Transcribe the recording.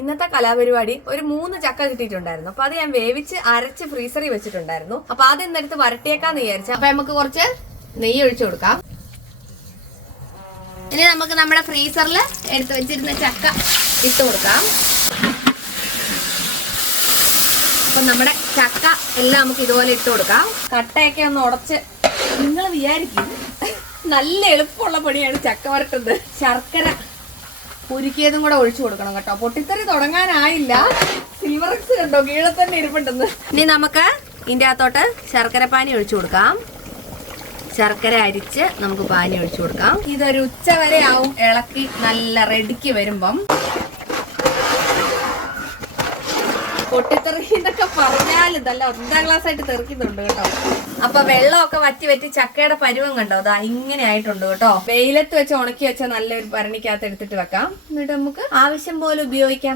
ഇന്നത്തെ കലാപരിപാടി ഒരു 3 ചക്ക കിട്ടിയിട്ടുണ്ടായിരുന്നു. അപ്പൊ അത് ഞാൻ വേവിച്ച് അരച്ച് ഫ്രീസറിൽ വെച്ചിട്ടുണ്ടായിരുന്നു. അപ്പൊ ആദ്യം ഇന്നെടുത്ത് വരട്ടിയേക്കാന്ന് വിചാരിച്ചു. അപ്പൊ നമുക്ക് കുറച്ച് നെയ്യ് ഒഴിച്ചു കൊടുക്കാം. ഇനി നമുക്ക് നമ്മുടെ ഫ്രീസറിൽ എടുത്ത് വെച്ചിരുന്ന ചക്ക ഇട്ട് കൊടുക്കാം. അപ്പൊ നമ്മുടെ ചക്ക എല്ലാം നമുക്ക് ഇതുപോലെ ഇട്ട് കൊടുക്കാം. കട്ടയൊക്കെ ഒന്ന് ഉടച്ച് നിങ്ങൾ വിചാരിക്കും നല്ല എളുപ്പമുള്ള പണിയാണ് ചക്ക വരട്ടുന്നത്. ശർക്കര ഉരുക്കിയതും കൂടെ ഒഴിച്ചു കൊടുക്കണം കേട്ടോ. പൊട്ടിത്തെറി തുടങ്ങാനായില്ല. സിൽവറക്സ് കണ്ടോ കീഴെ തന്നെ ഇരിപ്പുണ്ടെന്ന്. ഇനി നമുക്ക് ഇതിൻ്റെ അകത്തോട്ട് ശർക്കര പാനി ഒഴിച്ചു കൊടുക്കാം. ശർക്കര അരിച്ച് നമുക്ക് പാനി ഒഴിച്ചു കൊടുക്കാം. ഇതൊരു ഉച്ച വരെ ആവും ഇളക്കി നല്ല റെഡിക്ക് വരുമ്പം. പൊട്ടിത്തെറി എന്നൊക്കെ പറഞ്ഞാൽ നല്ല 1ാം ക്ലാസ് ആയിട്ട് തെറിക്കുന്നുണ്ട് കേട്ടോ. അപ്പൊ വെള്ളമൊക്കെ വറ്റി ചക്കയുടെ പരുവം കണ്ടോ, അതാ ഇങ്ങനെ ആയിട്ടുണ്ട് കേട്ടോ. വെയിലത്ത് വെച്ച് ഉണക്കി വെച്ച നല്ലൊരു ഭരണിക്കകത്ത് എടുത്തിട്ട് വെക്കാം. എന്നിട്ട് നമുക്ക് ആവശ്യം പോലെ ഉപയോഗിക്കാം.